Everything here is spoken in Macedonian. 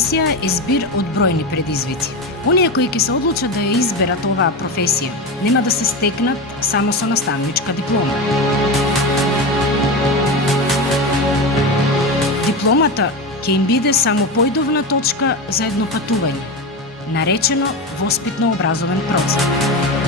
професија е збир од бројни предизвици. Оние кои ќе се одлучат да ја изберат оваа професија, нема да се стекнат само со наставничка диплома. Дипломата ќе им биде само појдовна точка за едно патување, наречено воспитно-образовен процес.